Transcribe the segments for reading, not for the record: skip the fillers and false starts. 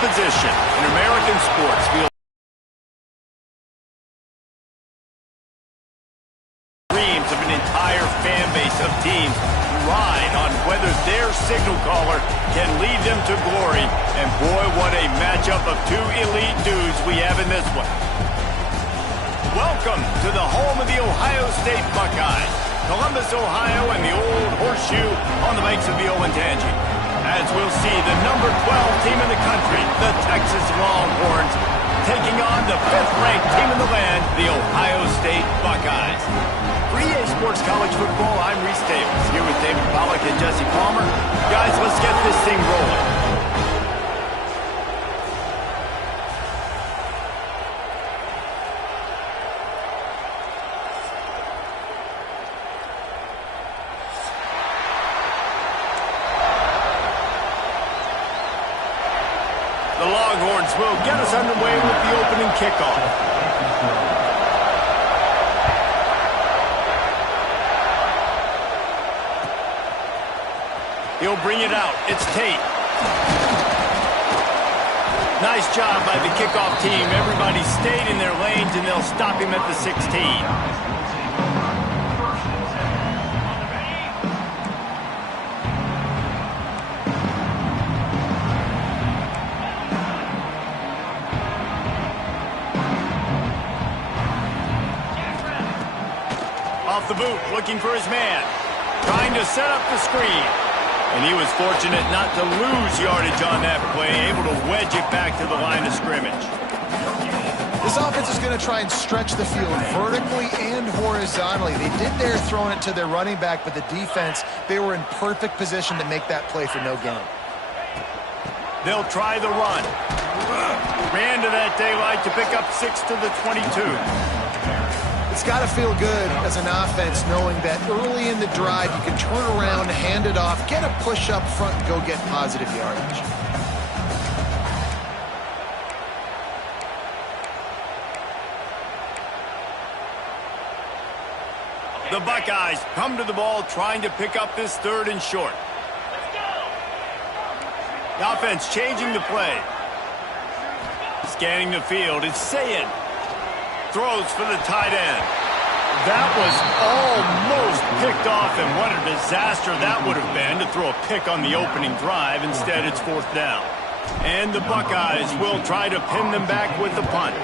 position in American sports feels dreams of an entire fan base of teams ride on whether their signal caller can lead them to glory. And boy, what a matchup of two elite dudes we have in this one. Welcome to the home of the Ohio State Buckeyes, Columbus, Ohio, and the old horseshoe on the banks of the Olentangy. As we'll see, the number 12 team in the country, the Texas Longhorns, taking on the 5th-ranked team in the land, the Ohio State Buckeyes. For EA Sports College Football, I'm Reese Davis, here with David Pollack and Jesse Palmer. Guys, let's get this thing rolling. The Longhorns will get us underway with the opening kickoff. He'll bring it out. It's Tate. Nice job by the kickoff team. Everybody stayed in their lanes, and they'll stop him at the 16. Off the boot, looking for his man. Trying to set up the screen. And he was fortunate not to lose yardage on that play, able to wedge it back to the line of scrimmage. This offense is going to try and stretch the field vertically and horizontally. They did their throwing it to their running back, but the defense, they were in perfect position to make that play for no gain. They'll try the run. Ran to that daylight to pick up 6 to the 22. It's got to feel good as an offense knowing that early in the drive you can turn around, hand it off, get a push up front, and go get positive yardage. The Buckeyes come to the ball trying to pick up this 3rd and short. The offense changing the play. Scanning the field, it's Sayin. Throws for the tight end. That was almost picked off, and what a disaster that would have been to throw a pick on the opening drive. Instead, it's 4th down. And the Buckeyes will try to pin them back with the punt.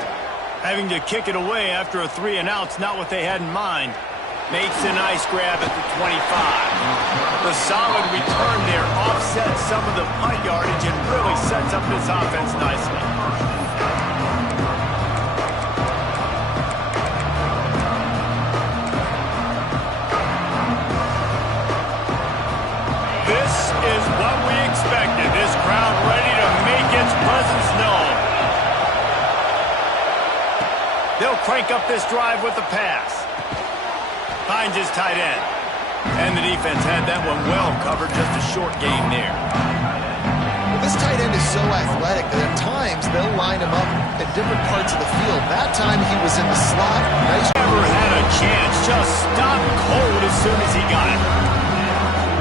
Having to kick it away after a 3-and-out's not what they had in mind. Makes a nice grab at the 25. The solid return there offsets some of the punt yardage and really sets up this offense nicely. This is what we expected. This crowd ready to make its presence known. They'll crank up this drive with the pass. Finds his tight end. And the defense had that one well covered. Just a short gain there. Well, this tight end is so athletic that at times they'll line him up at different parts of the field. That time he was in the slot. Nice. Never had a chance. Just stopped cold as soon as he got it.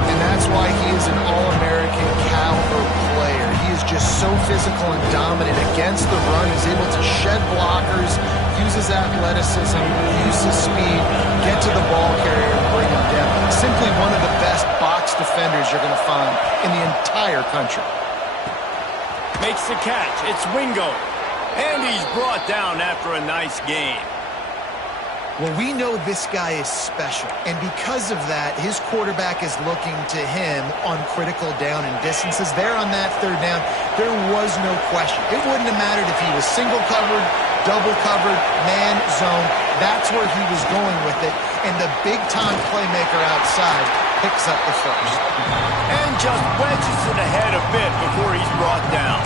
And that's why he is an All-American caliber player. He is just so physical and dominant against the run. He's able to shed blockers, use his athleticism, use his speed, get to the ball carrier and bring him down. Simply one of the best box defenders you're going to find in the entire country. Makes the catch. It's Wingo. And he's brought down after a nice gain. Well, we know this guy is special, and because of that, his quarterback is looking to him on critical down and distances. There on that 3rd down, there was no question. It wouldn't have mattered if he was single covered, double covered, man, zone. That's where he was going with it, and the big-time playmaker outside picks up the 1st. And just wedges it ahead a bit before he's brought down.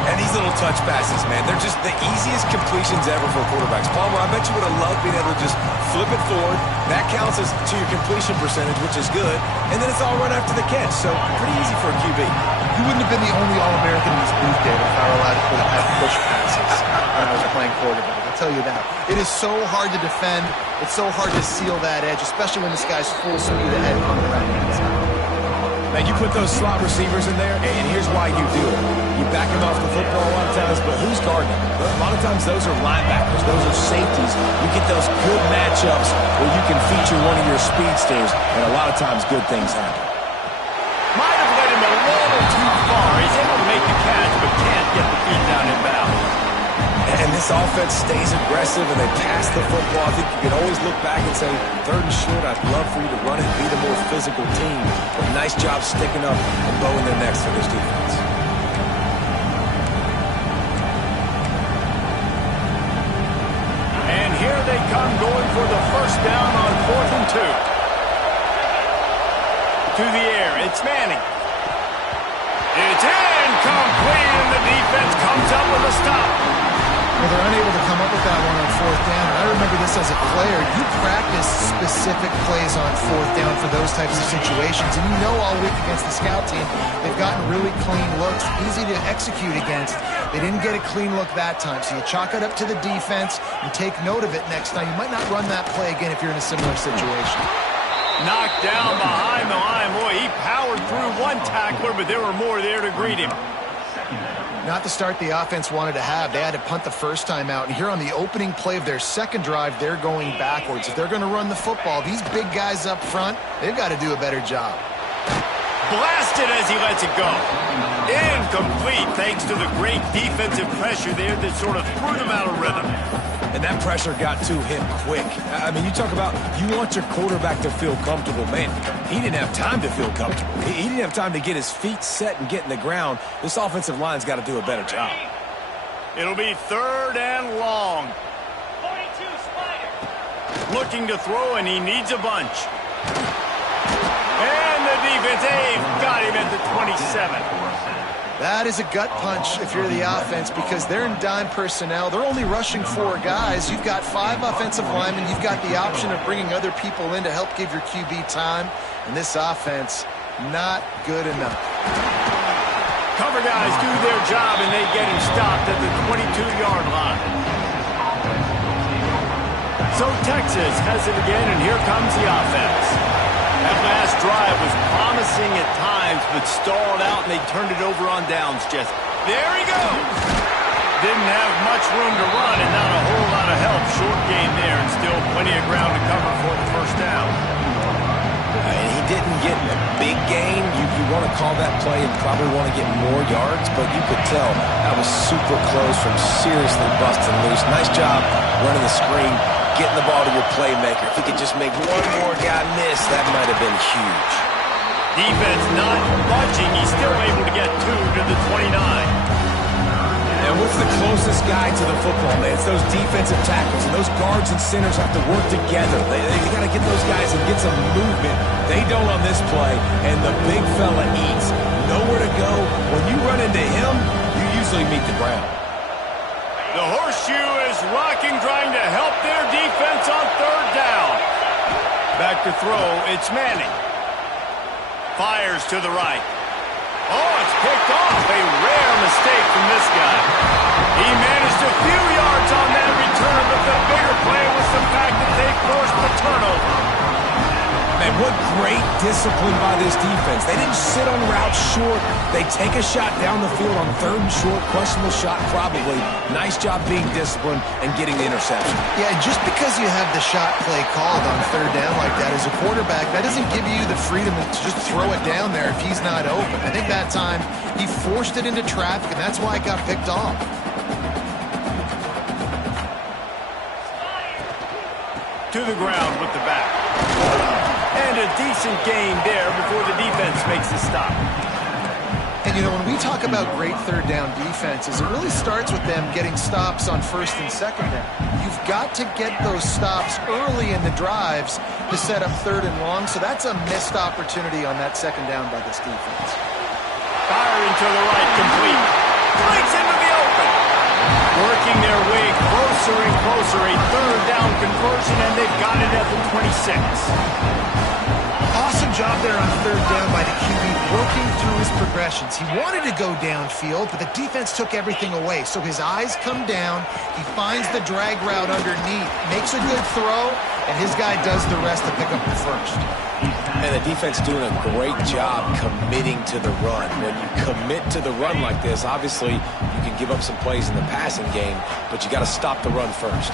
And these little touch passes, man, they're just the easiest completions ever for quarterbacks. Palmer, I bet you would have loved being able to just flip it forward. That counts as to your completion percentage, which is good. And then it's all right after the catch. So pretty easy for a QB. You wouldn't have been the only All-American in this booth, David, if I were allowed to have push passes when I was playing quarterback. I'll tell you that. It is so hard to defend. It's so hard to seal that edge, especially when this guy's full speed ahead coming around the inside. Man, you put those slot receivers in there, and here's why you do it. You back them off the football a lot of times, but who's guarding them? A lot of times those are linebackers. Those are safeties. You get those good matchups where you can feature one of your speedsters, and a lot of times good things happen. Might have led him a little too far. He's able to make the catch, but can't get the feet down in bounds. And this offense stays aggressive, and they pass the football. I think you can always look back and say, 3rd and short, I'd love for you to run and be the more physical team. But nice job sticking up and bowing their necks for this defense. And here they come going for the first down on 4th and 2. To the air, it's Manning. It's incomplete, and the defense comes up with a stop. Well, they're unable to come up with that one on 4th down. And I remember this as a player. You practice specific plays on 4th down for those types of situations. And you know all week against the scout team, they've gotten really clean looks, easy to execute against. They didn't get a clean look that time. So you chalk it up to the defense and take note of it next time. You might not run that play again if you're in a similar situation. Knocked down behind the line. Boy, he powered through one tackler, but there were more there to greet him. Not the start the offense wanted to have. They had to punt the first time out. And here on the opening play of their second drive, they're going backwards. If they're going to run the football, these big guys up front, they've got to do a better job. Blasted as he lets it go. Incomplete thanks to the great defensive pressure there that sort of threw him out of rhythm. And that pressure got to him quick. I mean, you talk about you want your quarterback to feel comfortable. Man, he didn't have time to feel comfortable. He didn't have time to get his feet set and get in the ground. This offensive line's got to do a better job. It'll be 3rd and long. 42 Spider. Looking to throw, and he needs a bunch. And the defense, got him at the 27. That is a gut punch if you're the offense because they're in dime personnel. They're only rushing 4 guys. You've got 5 offensive linemen. You've got the option of bringing other people in to help give your QB time. And this offense, not good enough. Cover guys do their job, and they get him stopped at the 22-yard line. So Texas has it again, and here comes the offense. That last drive was promising at times, but stalled out, and they turned it over on downs. Just there he goes. Didn't have much room to run, and not a whole lot of help. Short game there, and still plenty of ground to cover for the first down. And he didn't get a big gain. You want to call that play and probably want to get more yards, but you could tell that was super close from seriously busting loose. Nice job running the screen, getting the ball to your playmaker. If he could just make one more guy miss, that might have been huge. Defense not budging. He's still able to get 2 to the 29. And what's the closest guy to the football, man? It's those defensive tackles, and those guards and centers have to work together. They got to get those guys and get some movement. They don't on this play, and the big fella eats. Nowhere to go. When you run into him, you usually meet the ground. The horseshoe is rocking, trying to help their defense on 3rd down. Back to throw, it's Manning. Fires to the right. Oh, it's picked off. A rare mistake from this guy. He managed a few yards on that return, but the bigger play was the fact that they forced the turnover. Man, what great discipline by this defense. They didn't sit on route short. They take a shot down the field on 3rd and short. Questionable shot, probably. Nice job being disciplined and getting the interception. Yeah, just because you have the shot play called on 3rd down like that as a quarterback, that doesn't give you the freedom to just throw it down there if he's not open. I think that time he forced it into traffic, and that's why it got picked off. To the ground with the back. And a decent gain there before the defense makes the stop. And, you know, when we talk about great 3rd down defenses, it really starts with them getting stops on 1st and 2nd down. You've got to get those stops early in the drives to set up 3rd and long, so that's a missed opportunity on that 2nd down by this defense. Firing to the right, complete. Breaks into the open. Working their way closer and closer. A 3rd down conversion, and they've got it at the 26. Awesome job there on 3rd down by the QB, working through his progressions. He wanted to go downfield, but the defense took everything away. So his eyes come down, he finds the drag route underneath, makes a good throw, and his guy does the rest to pick up the first. And the defense doing a great job committing to the run. When you commit to the run like this, obviously you can give up some plays in the passing game, but you got to stop the run first.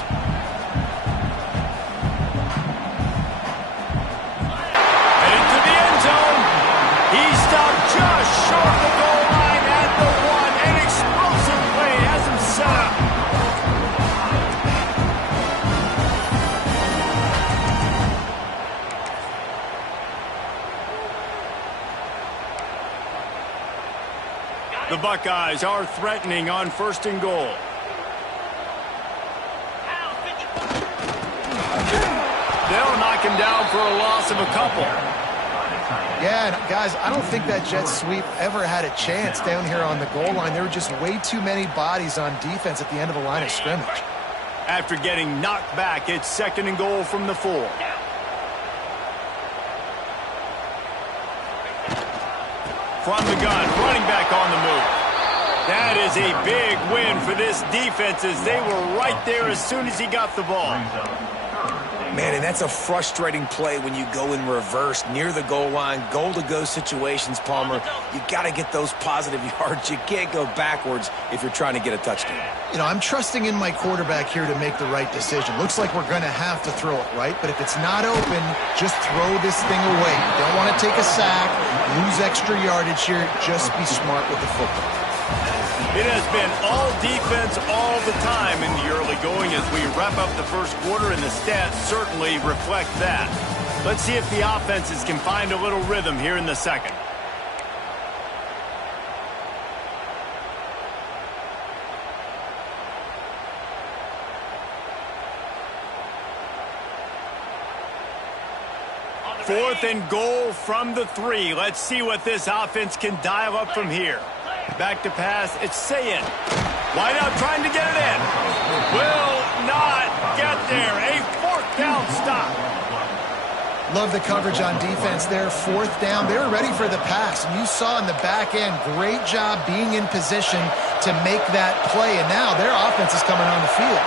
Headed to the end zone. He stopped just short of the goal line at the 1. An explosive play has him set up. The Buckeyes are threatening on 1st and goal. They'll knock him down for a loss of a couple. Yeah, and guys, I don't think that jet sweep ever had a chance down here on the goal line. There were just way too many bodies on defense at the end of the line of scrimmage. After getting knocked back, it's 2nd and goal from the 4. From the gun, running back on the move. That is a big win for this defense as they were right there as soon as he got the ball. Man, and that's a frustrating play when you go in reverse near the goal line, goal-to-go situations, Palmer. You got to get those positive yards. You can't go backwards if you're trying to get a touchdown. You know, I'm trusting in my quarterback here to make the right decision. Looks like we're going to have to throw it, right? But if it's not open, just throw this thing away. You don't want to take a sack, lose extra yardage here. Just be smart with the football. It has been all defense all the time in the early going as we wrap up the 1st quarter, and the stats certainly reflect that. Let's see if the offenses can find a little rhythm here in the 2nd. Fourth and goal from the 3. Let's see what this offense can dial up from here. Back to pass. It's Sayin. Wide out trying to get it in. Will not get there. A 4th down stop. Love the coverage on defense there. 4th down. They were ready for the pass. And you saw in the back end, great job being in position to make that play. And now their offense is coming on the field.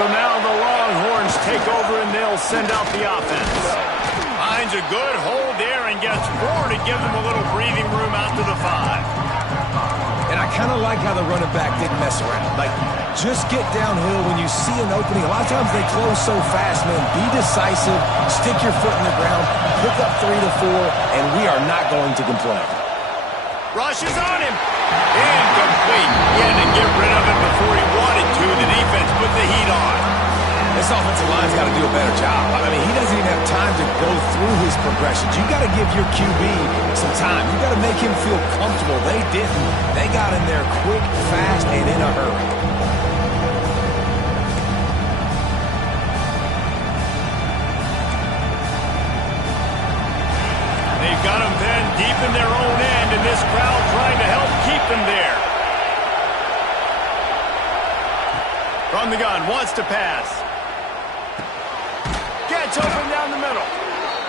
So now the Longhorns take over and they'll send out the offense. Finds a good hold there and gets 4 to give them a little breathing room out to the 5. And I kind of like how the running back didn't mess around. Like, just get downhill when you see an opening. A lot of times they close so fast, man. Be decisive, stick your foot in the ground, pick up 3 to 4, and we are not going to complain. Rush is on him. Incomplete. He had to get rid of it before he wanted to. The defense put the heat on. This offensive line's got to do a better job. I mean, he doesn't even have time to go through his progressions. You got to give your QB some time. You got to make him feel comfortable. They didn't. They got in there quick, fast, and in a hurry. They've got them then deep in their own end, and this crowd trying to help keep them there. From the gun, wants to pass. Gets open down the middle.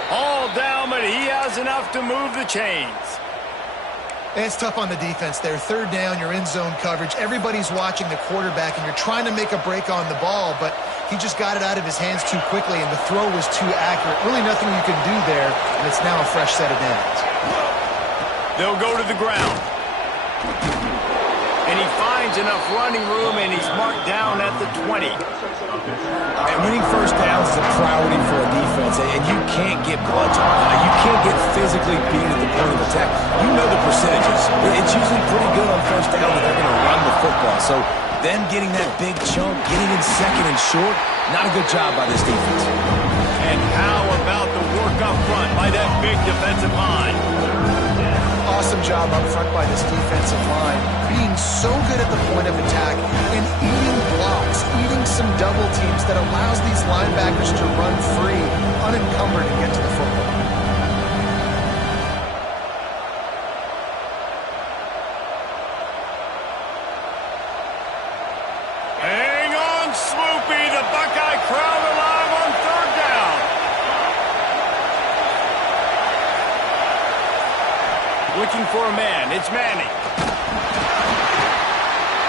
All down, but he has enough to move the chains. It's tough on the defense there. 3rd down, you're in zone coverage. Everybody's watching the quarterback, and you're trying to make a break on the ball, but he just got it out of his hands too quickly, and the throw was too accurate. Really nothing you can do there, and it's now a fresh set of downs. They'll go to the ground. And he finds enough running room, and he's marked down at the 20. And winning 1st downs is a priority for a defense, and you can't get bludgeoned. You can't get physically beat at the point of attack. You know the percentages. It's usually pretty good on 1st down that they're going to run the football. So then getting that big chunk, getting in 2nd and short, not a good job by this defense. And how about the work up front by that big defensive line? Awesome job up front by this defensive line, being so good at the point of attack and eating blocks, eating some double teams that allows these linebackers to run free, unencumbered, and get to the football. Hang on, Sloopy. The Buckeye crowd alive on 3rd down. Looking for a man. It's Manning.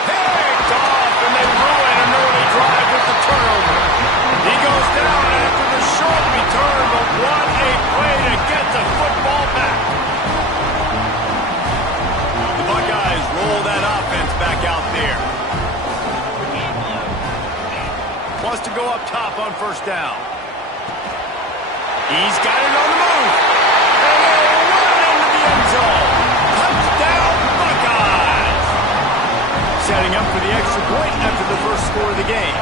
Picked off, and they ruin an early drive with the turnover. He goes down after the short return, but what a play to get the back out there. Wants to go up top on first down. He's got it on the move. And they'll run into the end zone. Touchdown, Buckeyes! Setting up for the extra point after the first score of the game.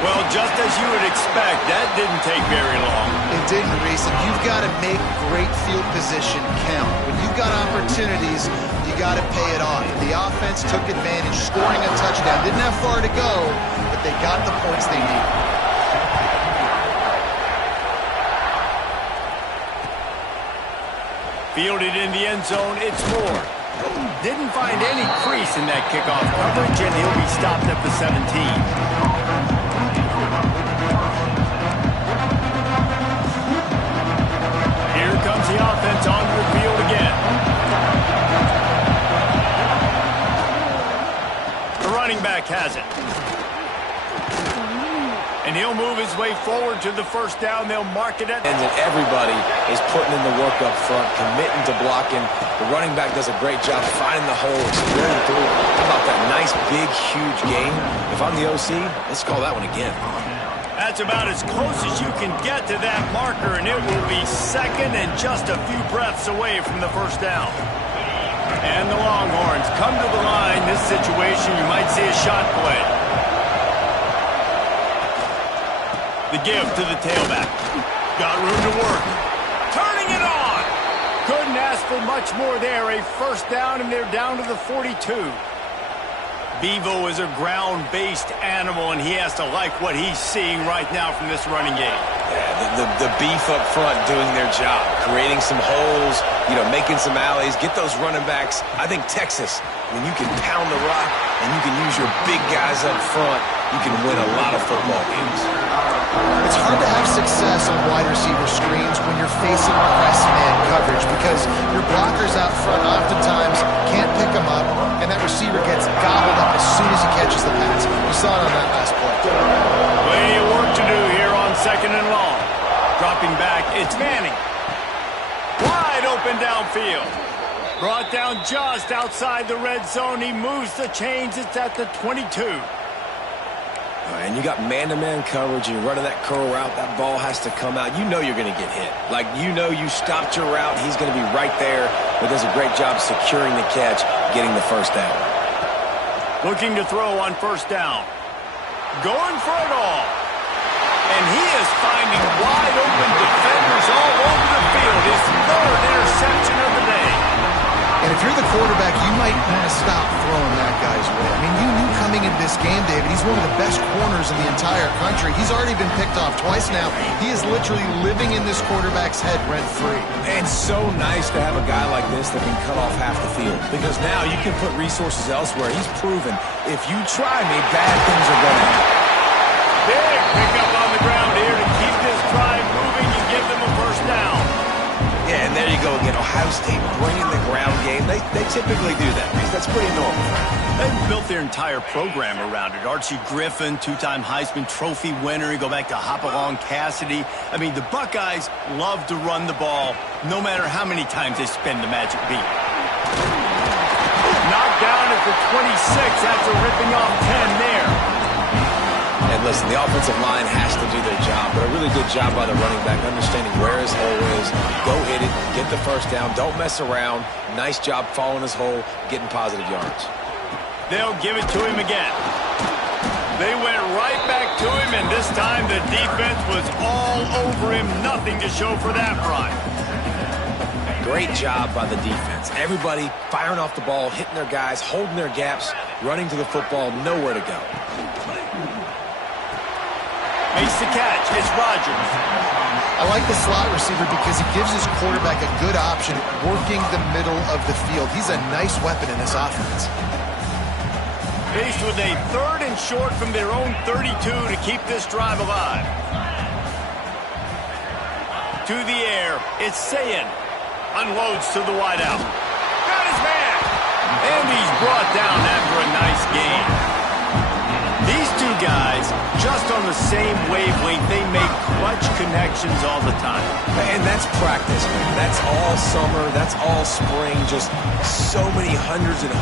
Well, just as you would expect, that didn't take very long. It didn't, Reese, and you've got to make great field position count. When you've got opportunities, you got to pay it off. The offense took advantage, scoring a touchdown. Didn't have far to go, but they got the points they needed. Fielded in the end zone, it's Moore. Didn't find any crease in that kickoff coverage, and he'll be stopped at the 17. Here comes the offense onto the field again. The running back has it. And he'll move his way forward to the first down. They'll mark it at... And everybody is putting in the work up front, committing to blocking. The running back does a great job finding the hole, exploring through it. How about that nice, big, huge gain? If I'm the OC, let's call that one again. That's about as close as you can get to that marker, and it will be second and just a few breaths away from the first down. And the Longhorns come to the line. This situation, you might see a shot play. The give to the tailback. Got room to work. Turning it on. Couldn't ask for much more there. A first down, and they're down to the 42. Bevo is a ground-based animal, and he has to like what he's seeing right now from this running game. Yeah, the beef up front doing their job, creating some holes, making some alleys, get those running backs. I think Texas, when you can pound the rock and you can use your big guys up front, you can win a lot of football games. It's hard to have success on wide receiver screens when you're facing press man coverage because your blockers out front oftentimes can't pick them up, and that receiver gets gobbled up as soon as he catches the pass. We saw it on that last play. Plenty of work to do here on second and long. Dropping back, it's Manning. Wide open downfield. Brought down just outside the red zone. He moves the chains. It's at the 22. And you got man-to-man coverage, and you're running that curl route, that ball has to come out. You know you're going to get hit. You stopped your route, he's going to be right there, but does a great job securing the catch, getting the first down. Looking to throw on first down. Going for it all. And he is finding wide-open defenders all over the field. His third interception of the day. And if you're the quarterback, you might want to stop throwing that guy's way. I mean, you knew coming into this game, David, he's one of the best corners in the entire country. He's already been picked off twice now. He is literally living in this quarterback's head rent-free. And so nice to have a guy like this that can cut off half the field. Because now you can put resources elsewhere. He's proven, if you try me, bad things are going to happen. Big pickup on the ground here to keep this drive moving and give them a first down. Yeah, and there you go again. Ohio State bringing the ground game. They typically do that. That's pretty normal. They've built their entire program around it. Archie Griffin, two-time Heisman Trophy winner. You go back to Hopalong Cassidy. I mean, the Buckeyes love to run the ball no matter how many times they spin the magic beat. Knocked down at the 26 after ripping off 10 there. And listen, the offensive line has to do their job, but a really good job by the running back, understanding where his hole is. Go hit it, get the first down, don't mess around. Nice job following his hole, getting positive yards. They'll give it to him again. They went right back to him, and this time the defense was all over him. Nothing to show for that run. Great job by the defense. Everybody firing off the ball, hitting their guys, holding their gaps, running to the football, nowhere to go. Makes the catch. It's Rodgers. I like the slot receiver because he gives his quarterback a good option at working the middle of the field. He's a nice weapon in this offense. Faced with a third and short from their own 32 to keep this drive alive. To the air. It's Sayin. Unloads to the wideout. Got his man. And he's brought down after a nice gain. These two guys, just on the the same wavelength. They make clutch connections all the time. And that's practice, man. That's all summer. That's all spring. Just so many hundreds and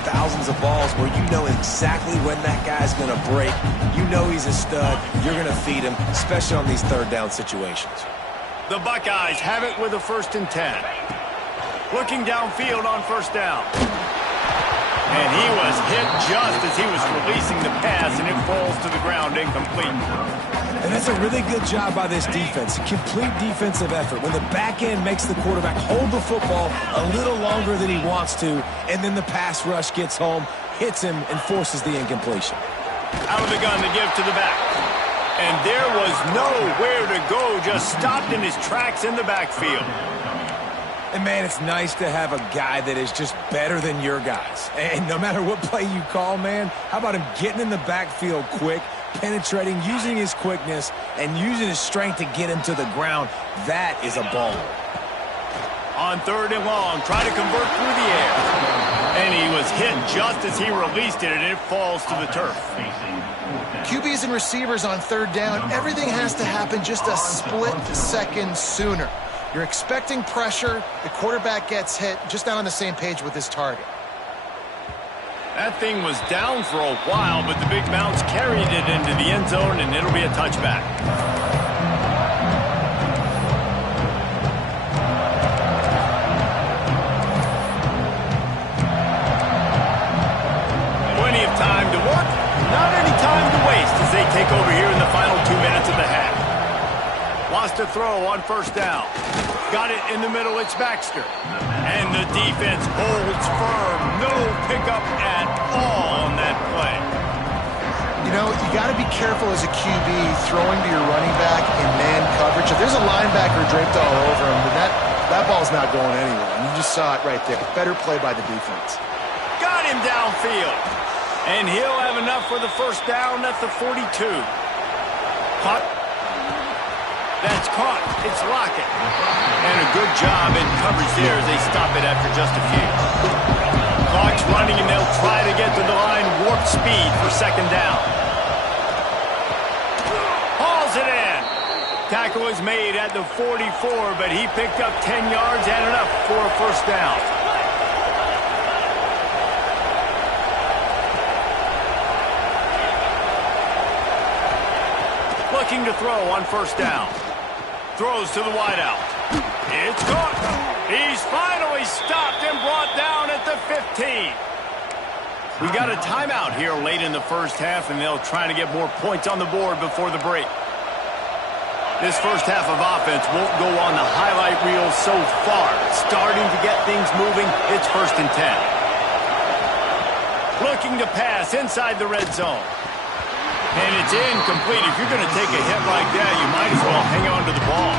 thousands of balls where you know exactly when that guy's going to break. You know he's a stud. You're going to feed him, especially on these third down situations. The Buckeyes have it with a 1st and 10. Looking downfield on 1st down. And he was hit just as he was releasing the pass, and it falls to the ground incomplete. And that's a really good job by this defense. Complete defensive effort. When the back end makes the quarterback hold the football a little longer than he wants to, and then the pass rush gets home, hits him, and forces the incompletion. Out of the gun to give to the back. And there was nowhere to go, just stopped in his tracks in the backfield. And, man, it's nice to have a guy that is just better than your guys. And no matter what play you call, man, how about him getting in the backfield quick, penetrating, using his quickness, and using his strength to get him to the ground? That is a ball. On 3rd and long, try to convert through the air. And he was hit just as he released it, and it falls to the turf. QBs and receivers on 3rd down, everything has to happen just a split second sooner. You're expecting pressure, the quarterback gets hit, just not on the same page with his target. That thing was down for a while, but the big bounce carried it into the end zone, and it'll be a touchback. Plenty of time to work, not any time to waste as they take over here in the final 2 minutes of the half. Lost a throw on 1st down. Got it in the middle, it's Baxter. And the defense holds firm. No pickup at all on that play. You know, you got to be careful as a QB throwing to your running back in man coverage. If there's a linebacker draped all over him, then that ball's not going anywhere. And you just saw it right there. Better play by the defense. Got him downfield. And he'll have enough for the 1st down at the 42. Caught. That's caught. It's Lockett. And a good job in coverage there as they stop it after just a few. Clock's running, and they'll try to get to the line warp speed for 2nd down. Hauls it in. Tackle is made at the 44, but he picked up 10 yards and enough for a 1st down. Looking to throw on 1st down. Throws to the wideout. It's caught. He's finally stopped and brought down at the 15. We got a timeout here late in the 1st half, and they'll try to get more points on the board before the break. This 1st half of offense won't go on the highlight reel so far. Starting to get things moving, it's 1st and 10. Looking to pass inside the red zone. And it's incomplete. If you're going to take a hit like that, you might as well hang on to the ball.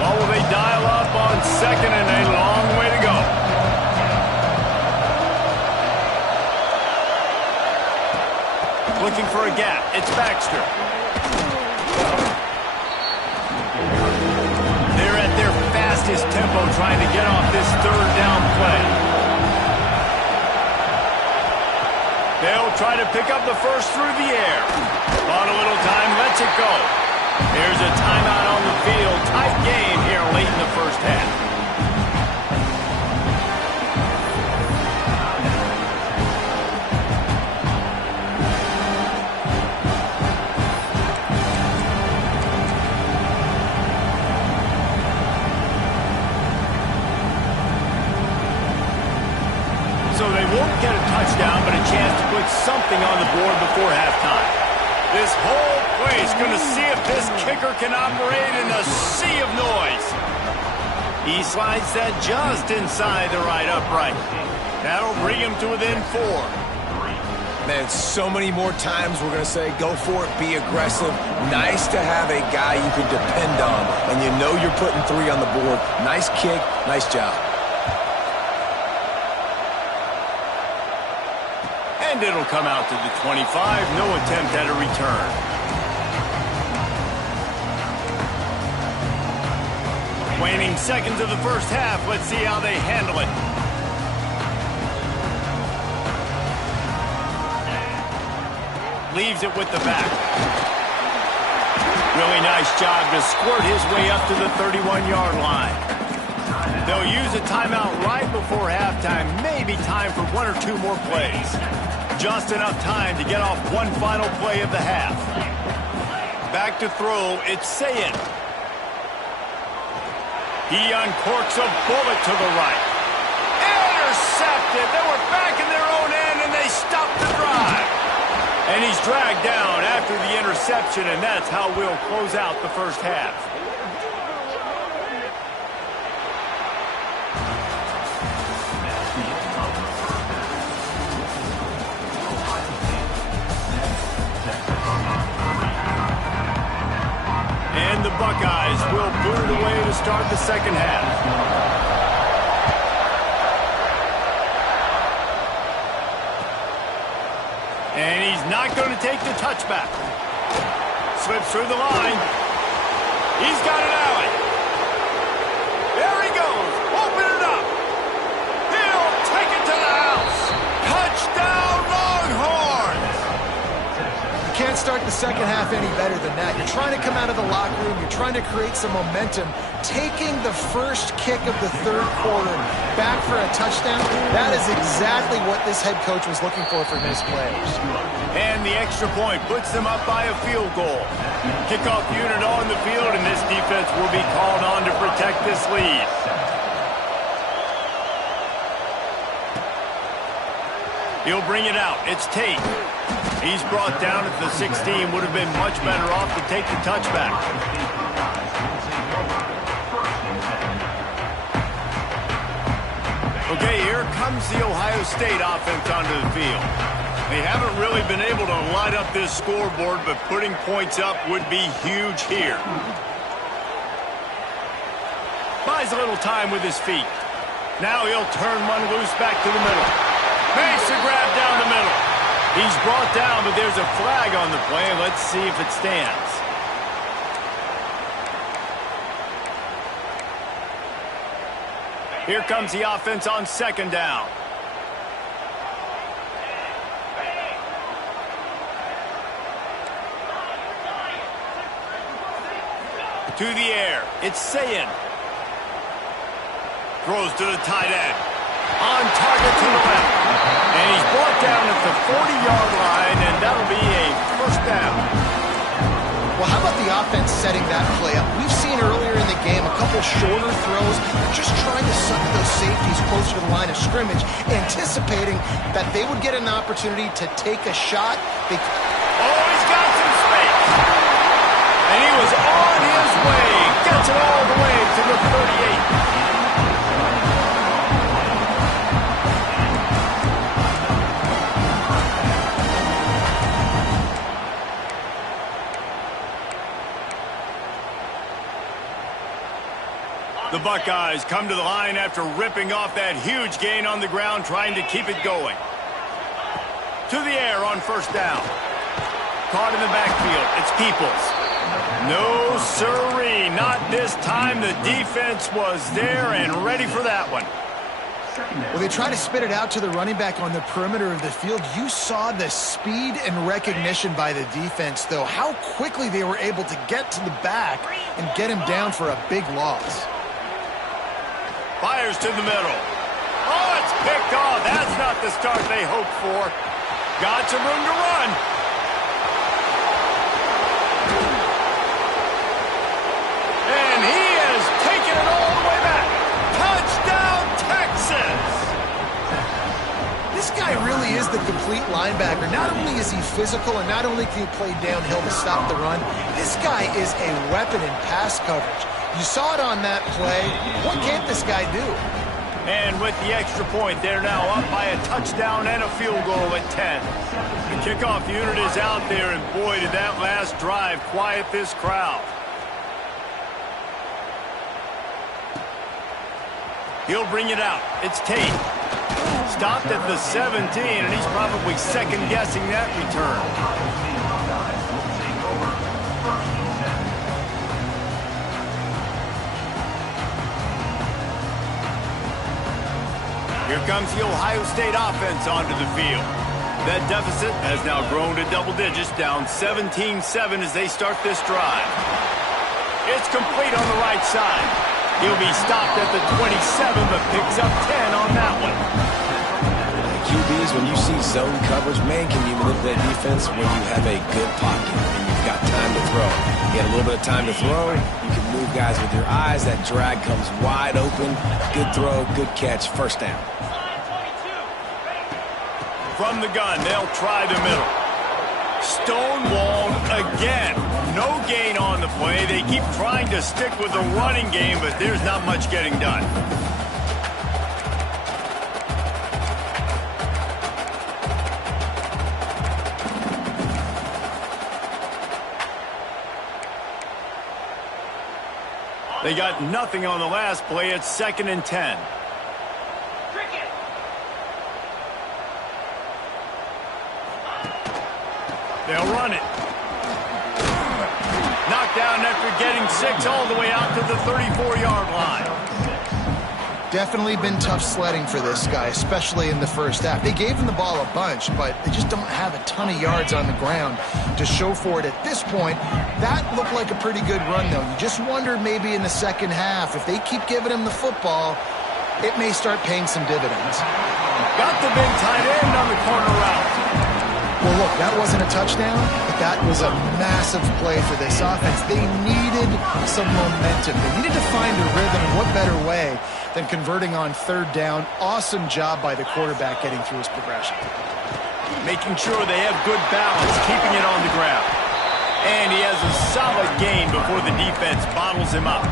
Well, will they dial up on 2nd and a long way to go? Looking for a gap. It's Baxter. They're at their fastest tempo trying to get off this 3rd down play. They'll try to pick up the 1st through the air. On a little time, lets it go. There's a timeout on the field. Tight game here late in the 1st half. So they won't get a touchdown, but a chance to put something on the board before halftime. This whole place going to see if this kicker can operate in a sea of noise. He slides that just inside the right upright. That'll bring him to within 4. Man, so many more times we're going to say, go for it, be aggressive. Nice to have a guy you can depend on, and you know you're putting 3 on the board. Nice kick, nice job. And it'll come out to the 25. No attempt at a return. Waning seconds of the 1st half. Let's see how they handle it. leaves it with the back. Really nice job to squirt his way up to the 31-yard line. They'll use a timeout right before halftime. Maybe time for one or two more plays. Just enough time to get off one final play of the half. Back to throw, it's Sayin. He uncorks a bullet to the right. Intercepted. They were back in their own end, and they stopped the drive. And he's dragged down after the interception, and that's how we'll close out the first half. And the Buckeyes will boot it away to start the second half. And he's not going to take the touchback. Slips through the line. He's got an alley. There he goes. Open it up. He'll take it to the house. Touchdown, Longhorns. You can't start the second half any better than that. You're trying to come out of the locker room. You're trying to create some momentum. Taking the first kick of the third quarter back for a touchdown, that is exactly what this head coach was looking for from his players. And the extra point puts them up by a field goal. Kickoff unit on the field, and this defense will be called on to protect this lead. He'll bring it out. It's Tate. He's brought down at the 16. Would have been much better off to take the touchback. Okay, here comes the Ohio State offense onto the field. They haven't really been able to light up this scoreboard, but putting points up would be huge here. Buys a little time with his feet. Now he'll turn one loose back to the middle. Makes a grab down the middle. He's brought down, but there's a flag on the play. Let's see if it stands. Here comes the offense on second down. To the air. It's Sayin. Throws to the tight end. On target to the left. And he's brought down at the 40-yard line, and that'll be a first down. Well, how about the offense setting that play up? We've seen earlier in the game a couple shorter throws, just trying to suck those safeties closer to the line of scrimmage, anticipating that they would get an opportunity to take a shot. Oh, he's got some space. And he was on his way. Gets it all the way to the 38. The Buckeyes come to the line after ripping off that huge gain on the ground, trying to keep it going. To the air on first down. Caught in the backfield. It's Peoples. No, sirree. Not this time. The defense was there and ready for that one. Well, they try to spit it out to the running back on the perimeter of the field. You saw the speed and recognition by the defense, though. How quickly they were able to get to the back and get him down for a big loss. Fires to the middle. Oh, it's picked off. That's not the start they hoped for. Got some room to run. And he has taken it all the way back. Touchdown, Texas! This guy really is the complete linebacker. Not only is he physical and not only can he play downhill to stop the run, this guy is a weapon in pass coverage. You saw it on that play. What can't this guy do? And with the extra point, they're now up by a touchdown and a field goal at 10. The kickoff unit is out there, and boy, did that last drive quiet this crowd. He'll bring it out. It's Tate. Stopped at the 17, and he's probably second-guessing that return. Here comes the Ohio State offense onto the field. That deficit has now grown to double digits, down 17-7 as they start this drive. It's complete on the right side. He'll be stopped at the 27, but picks up 10 on that one. QBs, when you see zone coverage, man, can you manipulate defense when you have a good pocket and you've got time to throw? You get a little bit of time to throw, you can move guys with your eyes. That drag comes wide open. Good throw, good catch, first down. From the gun, they'll try the middle. Stonewalled again. No gain on the play. They keep trying to stick with the running game, but there's not much getting done. They got nothing on the last play. It's 2nd and 10. They'll run it. Knocked down after getting 6 all the way out to the 34-yard line. Definitely been tough sledding for this guy, especially in the first half. They gave him the ball a bunch, but they just don't have a ton of yards on the ground to show for it at this point. That looked like a pretty good run, though. You just wondered maybe in the second half, if they keep giving him the football, it may start paying some dividends. Got the big tight end on the corner route. Well, look, that wasn't a touchdown, but that was a massive play for this offense. They needed some momentum. They needed to find a rhythm, and what better way than converting on 3rd down. Awesome job by the quarterback getting through his progression. Making sure they have good balance, keeping it on the ground. And he has a solid gain before the defense bottles him up.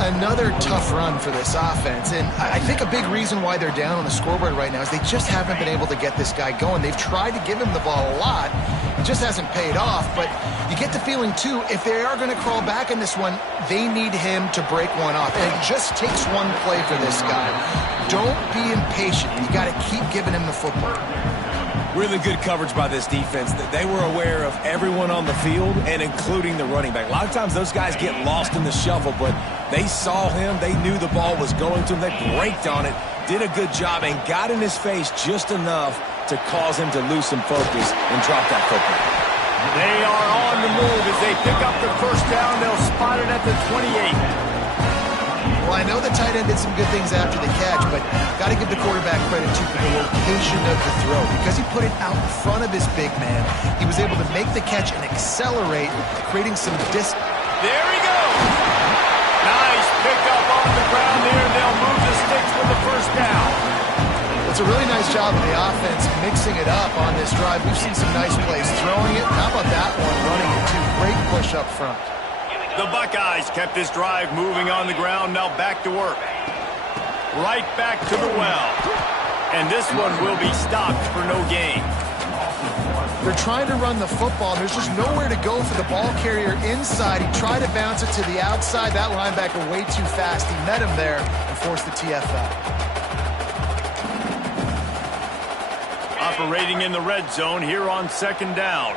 Another tough run for this offense, and I think a big reason why they're down on the scoreboard right now is they just haven't been able to get this guy going. They've tried to give him the ball a lot. It just hasn't paid off, but you get the feeling, too, if they are going to crawl back in this one, they need him to break one off, and it just takes one play for this guy. Don't be impatient. You got to keep giving him the football. Really good coverage by this defense. They were aware of everyone on the field and including the running back. A lot of times those guys get lost in the shuffle, but they saw him. They knew the ball was going to him. They braked on it, did a good job, and got in his face just enough to cause him to lose some focus and drop that football. They are on the move as they pick up the first down. They'll spot it at the 28. Well, I know the tight end did some good things after the catch, but got to give the quarterback credit, too, for the location of the throw. Because he put it out in front of his big man, he was able to make the catch and accelerate, creating some distance. There he goes. Nice pickup on the ground there. They'll move the sticks for the first down. It's a really nice job of the offense mixing it up on this drive. We've seen some nice plays throwing it. How about that one, running it, too? Great push up front. The Buckeyes kept this drive moving on the ground. Now back to work. Right back to the well. And this one will be stopped for no gain. They're trying to run the football. There's just nowhere to go for the ball carrier inside. He tried to bounce it to the outside. That linebacker way too fast. He met him there and forced the TFL. Operating in the red zone here on 2nd down.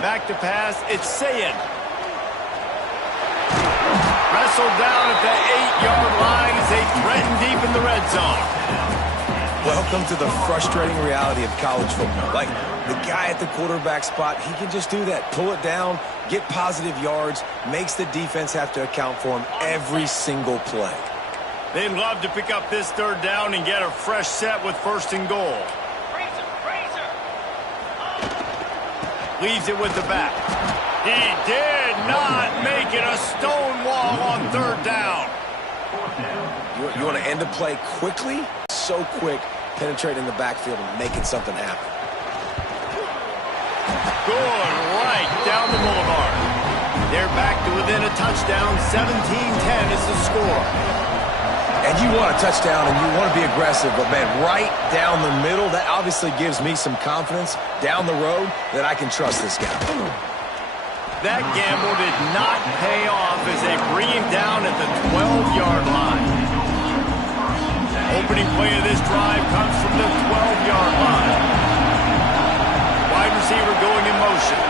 Back to pass, it's Sayin. Wrestled down at the 8-yard line as they threaten deep in the red zone. Welcome to the frustrating reality of college football. Like, the guy at the quarterback spot, he can just do that. Pull it down, get positive yards, makes the defense have to account for him every single play. They'd love to pick up this 3rd down and get a fresh set with 1st and goal. Leaves it with the back. He did not make it. A stonewall on 3rd down. You want to end a play quickly? So quick, penetrating the backfield and making something happen. Good right down the boulevard. They're back to within a touchdown. 17-10 is the score. And you want a touchdown and you want to be aggressive, but, man, right down the middle, that obviously gives me some confidence down the road that I can trust this guy. That gamble did not pay off as they bring him down at the 12-yard line. Opening play of this drive comes from the 12-yard line. Wide receiver going in motion.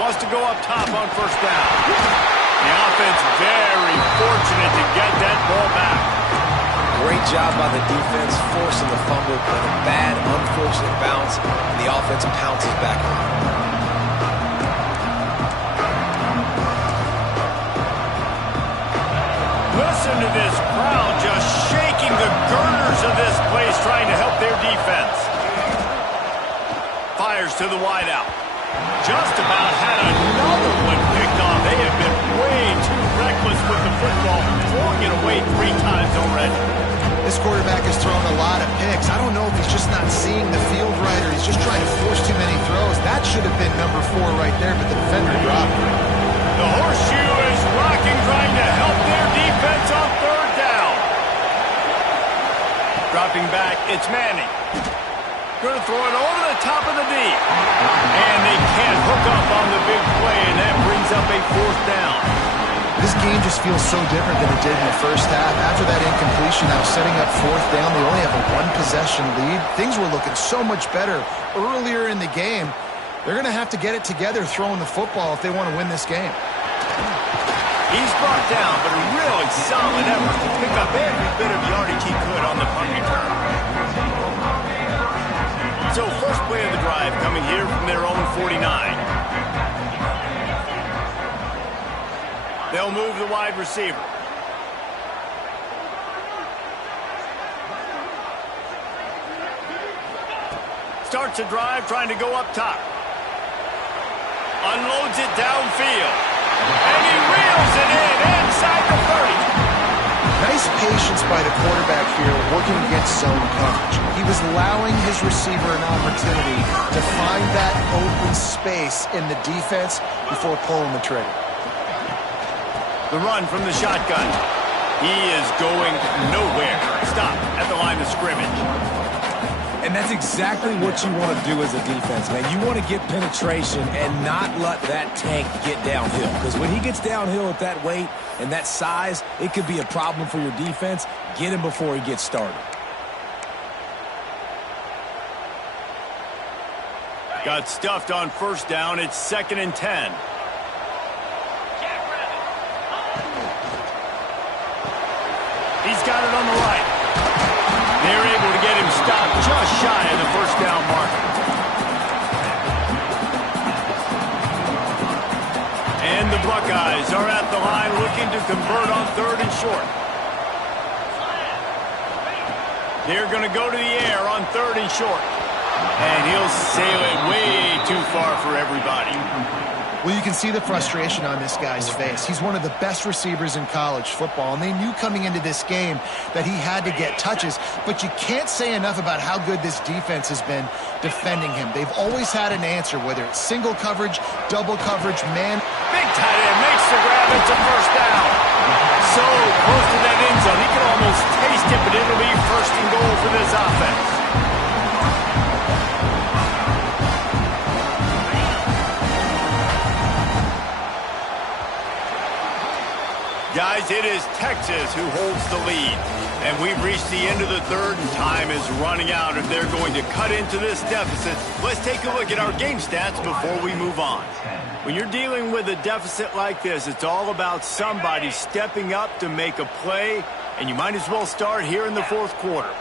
Wants to go up top on 1st down. The offense very fortunate to get that ball back. Great job by the defense, forcing the fumble, but a bad, unfortunate bounce, and the offense pounces back on it. Listen to this crowd just shaking the girders of this place, trying to help their defense. Fires to the wideout. Just about had another one picked off. They have been way too reckless with the football, throwing it away 3 times already. This quarterback has thrown a lot of picks. I don't know if he's just not seeing the field right or he's just trying to force too many throws. That should have been number 4 right there, but the defender dropped it. The horseshoe is rocking, trying to help their defense on 3rd down. Dropping back, it's Manning. Going to throw it over the top of the D. And they can't hook up on the big play, and that brings up a 4th down. This game just feels so different than it did in the first half. After that incompletion, now setting up 4th down, they only have a 1-possession lead. Things were looking so much better earlier in the game. They're going to have to get it together throwing the football if they want to win this game. He's brought down, but a really solid effort to pick up every bit of yardage he could on the punt return. So first play of the drive coming here from their own 49. They'll move the wide receiver. Starts a drive trying to go up top. Unloads it downfield. And he reels it in inside the 30. Nice patience by the quarterback here working against zone coverage. He was allowing his receiver an opportunity to find that open space in the defense before pulling the trigger. The run from the shotgun. He is going nowhere. Stop at the line of scrimmage. And that's exactly what you want to do as a defense, man. You want to get penetration and not let that tank get downhill. Because when he gets downhill at that weight and that size, it could be a problem for your defense. Get him before he gets started. Got stuffed on 1st down. It's 2nd and 10. He's got it on the right. They're able to get him stopped just shy of the 1st down mark. And the Buckeyes are at the line looking to convert on 3rd and short. They're going to go to the air on 3rd and short. And he'll sail it way too far for everybody. Well, you can see the frustration on this guy's face. He's one of the best receivers in college football, and they knew coming into this game that he had to get touches, but you can't say enough about how good this defense has been defending him. They've always had an answer, whether it's single coverage, double coverage, man. Big tight end makes the grab. It's a 1st down. So close to that end zone. He can almost taste it, but it'll be 1st and goal for this offense. Guys, it is Texas who holds the lead. And we've reached the end of the 3rd, and time is running out if they're going to cut into this deficit. Let's take a look at our game stats before we move on. When you're dealing with a deficit like this, it's all about somebody stepping up to make a play, and you might as well start here in the 4th quarter.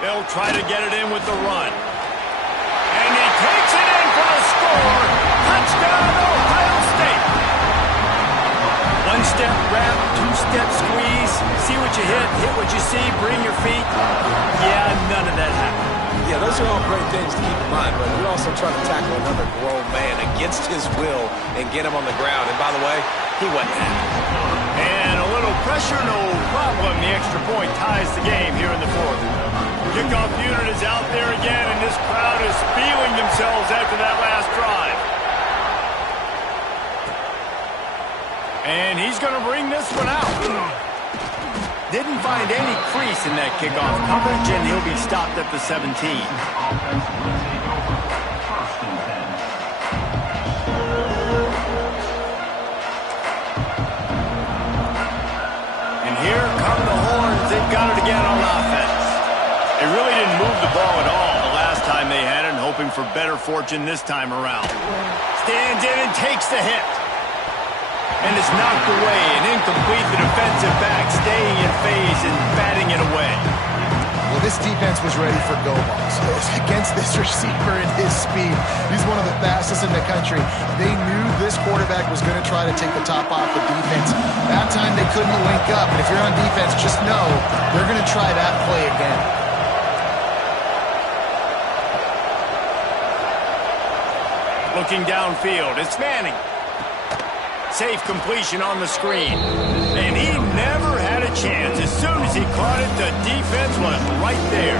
They'll try to get it in with the run. And he takes it in for the score. Touchdown, Ohio State. 1-step wrap, 2-step squeeze. See what you hit what you see, bring your feet. Yeah, none of that happened. Yeah, those are all great things to keep in mind, but you're also trying to tackle another grown man against his will and get him on the ground. And by the way, he wasn't happy. And a little pressure, no problem. The extra point ties the game here in the 4th. Kickoff unit is out there again, and this crowd is feeling themselves after that last drive. And he's going to bring this one out. Didn't find any crease in that kickoff coverage, and he'll be stopped at the 17. And here come the horns. They've got it again on offense. They really didn't move the ball at all the last time they had it, and hoping for better fortune this time around. Stands in and takes the hit. And it's knocked away and incomplete. The defensive back staying in phase and batting it away. Well, this defense was ready for go balls. Against this receiver and his speed, he's one of the fastest in the country. They knew this quarterback was going to try to take the top off the defense. That time they couldn't link up. And if you're on defense, just know they're going to try that play again. Looking downfield, it's Manning. Safe completion on the screen. And he never had a chance. As soon as he caught it, the defense was right there.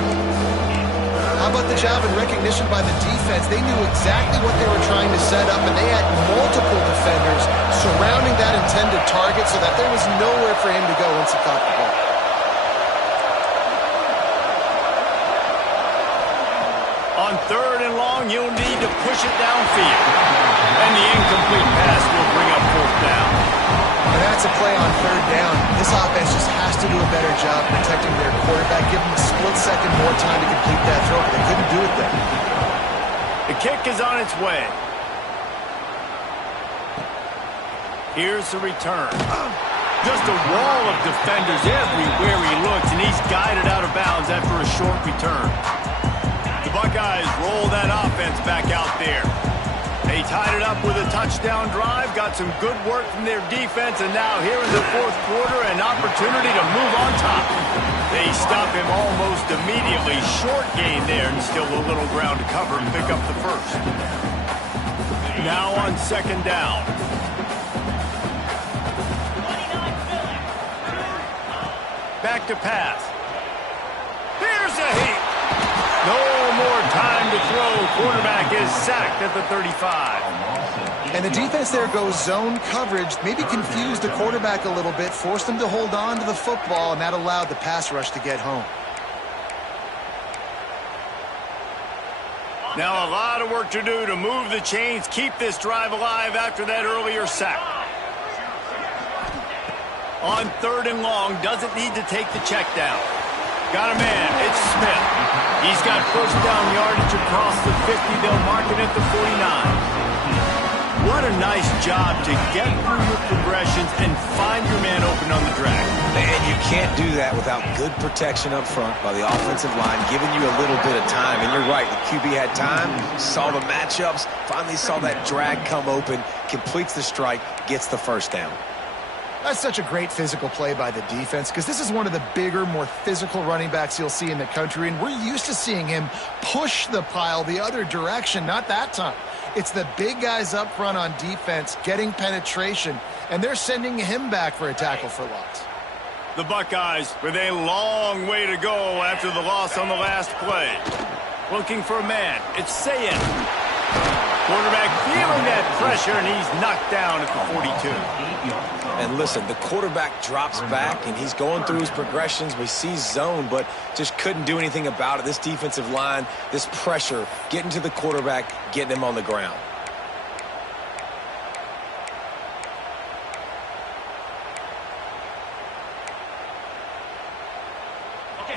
How about the job and recognition by the defense? They knew exactly what they were trying to set up, and they had multiple defenders surrounding that intended target so that there was nowhere for him to go once he caught the ball. On 3rd and long, you'll need to push it downfield. And the incomplete pass will bring up 4th down. And that's a play on 3rd down. This offense just has to do a better job protecting their quarterback, give them a split second more time to complete that throw, but they couldn't do it then. The kick is on its way. Here's the return. Just a wall of defenders everywhere he looks, and he's guided out of bounds after a short return. The Buckeyes roll that offense back out there. They tied it up with a touchdown drive, got some good work from their defense, and now here in the 4th quarter, an opportunity to move on top. They stop him almost immediately. Short gain there, and still a little ground to cover and pick up the first. Now on 2nd down. Back to pass. Here's a heat. No more time to throw. Quarterback is sacked at the 35. And the defense there goes zone coverage, maybe confused the quarterback a little bit, forced him to hold on to the football, and that allowed the pass rush to get home. Now a lot of work to do to move the chains, keep this drive alive after that earlier sack. On 3rd and long, doesn't need to take the check down. Got a man, it's Smith. He's got 1st down yardage across the 50. They'll mark it at the 49. What a nice job to get through your progressions and find your man open on the drag. Man, you can't do that without good protection up front by the offensive line, giving you a little bit of time. And you're right, the QB had time, saw the matchups, finally saw that drag come open, completes the strike, gets the 1st down. That's such a great physical play by the defense because this is one of the bigger, more physical running backs you'll see in the country, and we're used to seeing him push the pile the other direction. Not that time. It's the big guys up front on defense getting penetration, and they're sending him back for a tackle for loss. The Buckeyes with a long way to go after the loss on the last play. Looking for a man. It's Sayin. Quarterback feeling that pressure, and he's knocked down at the 42. And listen, the quarterback drops back, and he's going through his progressions. We see zone, but just couldn't do anything about it. This defensive line, this pressure, getting to the quarterback, getting him on the ground.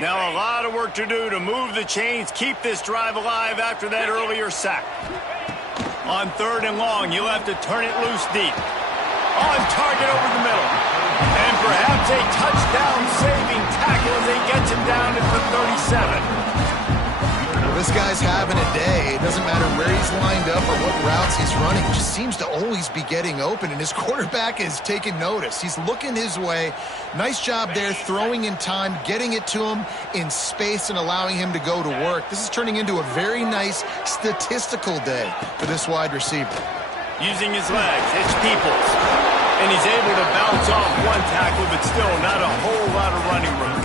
Now a lot of work to do to move the chains, keep this drive alive after that earlier sack. On 3rd and long, you'll have to turn it loose deep. On target over the middle. And perhaps a touchdown-saving tackle as he gets him down at the 37. Well, this guy's having a day. It doesn't matter where he's lined up or what routes he's running. He just seems to always be getting open, and his quarterback is taking notice. He's looking his way. Nice job there, throwing in time, getting it to him in space and allowing him to go to work. This is turning into a very nice statistical day for this wide receiver. Using his legs, it's Peoples. And he's able to bounce off one tackle, but still not a whole lot of running room.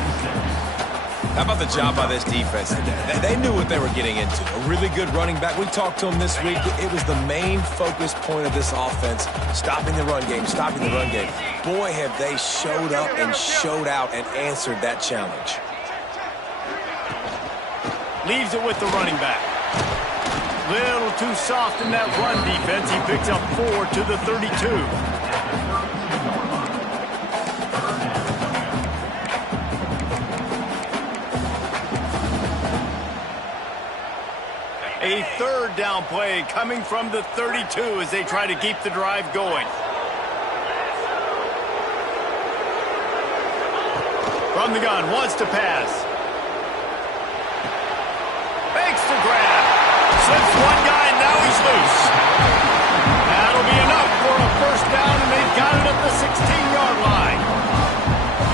How about the job by this defense today? They knew what they were getting into. A really good running back. We talked to him this week. It was the main focus point of this offense, stopping the run game, stopping the run game. Boy, have they showed up and showed out and answered that challenge. Leaves it with the running back. Little too soft in that run defense. He picks up 4 to the 32. A 3rd down play coming from the 32 as they try to keep the drive going. From the gun, wants to pass. Fakes the grab. Slips one guy, and now he's loose. That'll be enough for a first down, and they've got it at the 16-yard line.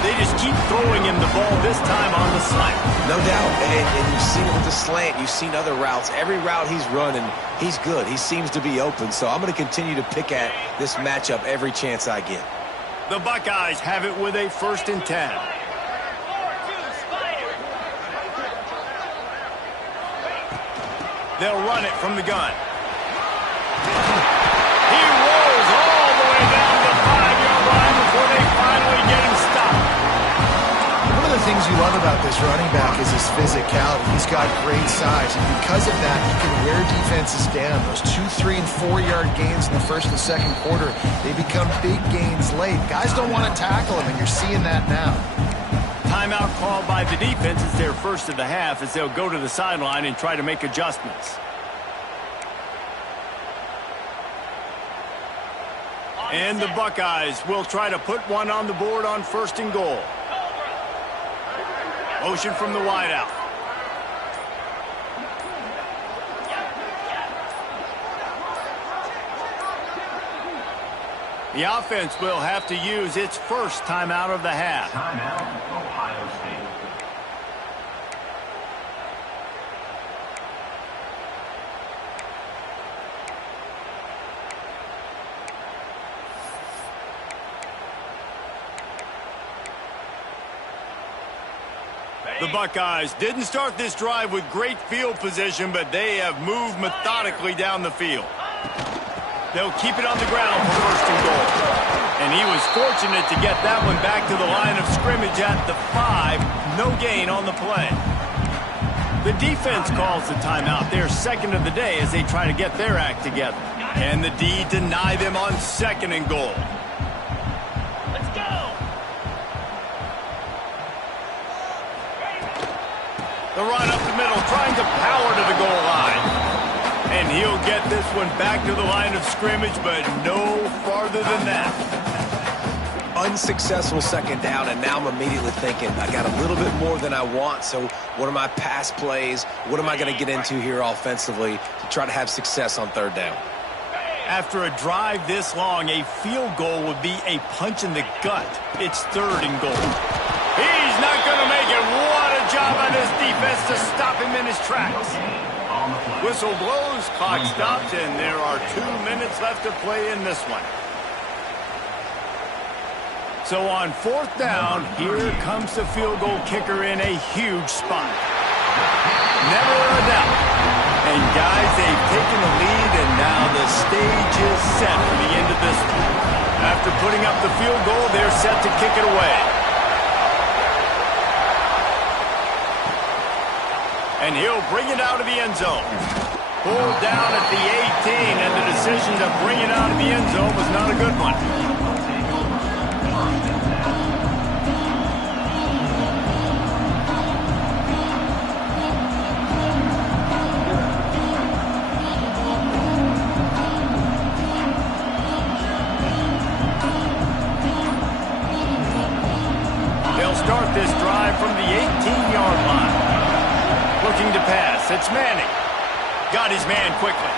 They just keep throwing him the ball, this time on the slant. No doubt, and you've seen it with the slant. You've seen other routes. Every route he's running, he's good. He seems to be open, so I'm going to continue to pick at this matchup every chance I get. The Buckeyes have it with a 1st and 10. They'll run it from the gun. He rolls all the way down the 5-yard line before they finally get him stopped. One of the things you love about this running back is his physicality. He's got great size, and because of that, he can wear defenses down. Those 2, 3, and 4-yard gains in the first and second quarter, they become big gains late. Guys don't want to tackle him, and you're seeing that now. Timeout called by the defense is their first of the half as they'll go to the sideline and try to make adjustments. And the Buckeyes will try to put one on the board on 1st and goal. Motion from the wideout. The offense will have to use its first timeout of the half. Timeout, Ohio State. The Buckeyes didn't start this drive with great field position, but they have moved methodically down the field. They'll keep it on the ground for 1st and goal. And he was fortunate to get that one back to the line of scrimmage at the 5. No gain on the play. The defense calls the timeout. Their 2nd of the day as they try to get their act together. And the D deny them on 2nd and goal. Let's go! The run up the middle, trying to power to the goal line. And he'll get this one back to the line of scrimmage, but no farther than that. Unsuccessful 2nd down, and now I'm immediately thinking, I got a little bit more than I want, so what are my pass plays? What am I going to get into here offensively to try to have success on 3rd down? After a drive this long, a field goal would be a punch in the gut. It's 3rd and goal. He's not going to make it. What a job on this defense to stop him in his tracks. Whistle blows, clock stops, and there are 2 minutes left to play in this one. So on 4th down, here comes the field goal kicker in a huge spot. Never a doubt. And guys, they've taken the lead, and now the stage is set for the end of this one. After putting up the field goal, they're set to kick it away. And he'll bring it out of the end zone. Pulled down at the 18, and the decision to bring it out of the end zone was not a good one. They'll start this drive from the 18-yard line. Looking to pass. It's Manning. Got his man quickly.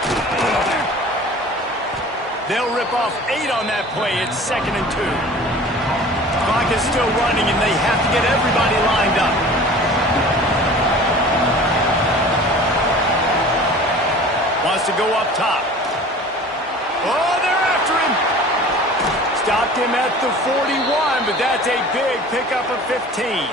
They'll rip off 8 on that play. It's 2nd and 2. Clock is still running, and they have to get everybody lined up. Wants to go up top. Oh, they're after him. Stopped him at the 41, but that's a big pickup of 15.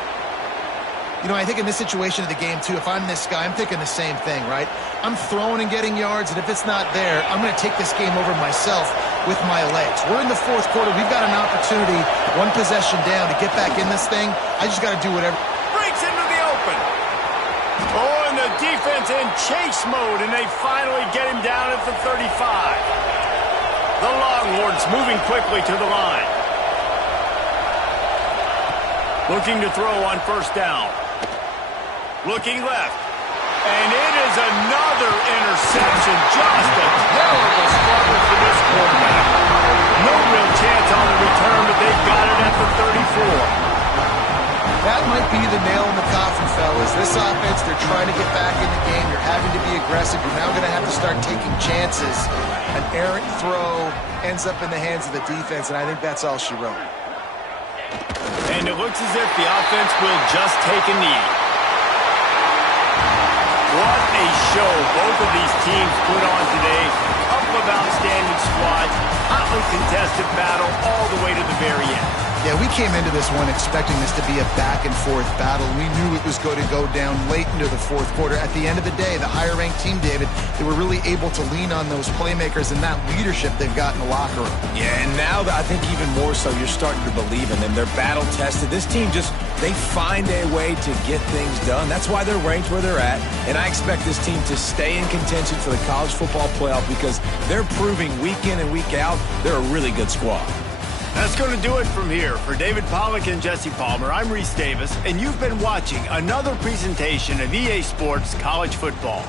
You know, I think in this situation of the game, too, if I'm this guy, I'm thinking the same thing, right? I'm throwing and getting yards, and if it's not there, I'm going to take this game over myself with my legs. We're in the 4th quarter. We've got an opportunity, 1 possession down, to get back in this thing. I just got to do whatever. Breaks into the open. Oh, and the defense in chase mode, and they finally get him down at the 35. The Longhorns moving quickly to the line. Looking to throw on 1st down. Looking left. And it is another interception. Just a terrible struggle for this quarterback. No real chance on the return, but they've got it at the 34. That trying to get back in the game. You're having to be aggressive. You're now going to have to start taking chances. An errant throw ends up in the hands of the defense, and I think that's all she wrote. And it looks as if the offense will just take a knee. What a show both of these teams put on today. A couple of outstanding squads, hotly contested battle all the way to the very end. Yeah, we came into this one expecting this to be a back-and-forth battle. We knew it was going to go down late into the fourth quarter. At the end of the day, the higher-ranked team, David, they were really able to lean on those playmakers and that leadership they've got in the locker room. Yeah, and now I think even more so, you're starting to believe in them. They're battle-tested. This team they find a way to get things done. That's why they're ranked where they're at, and I expect this team to stay in contention for the college football playoff because they're proving week in and week out they're a really good squad. That's going to do it from here. For David Pollack and Jesse Palmer, I'm Reese Davis, and you've been watching another presentation of EA Sports College Football.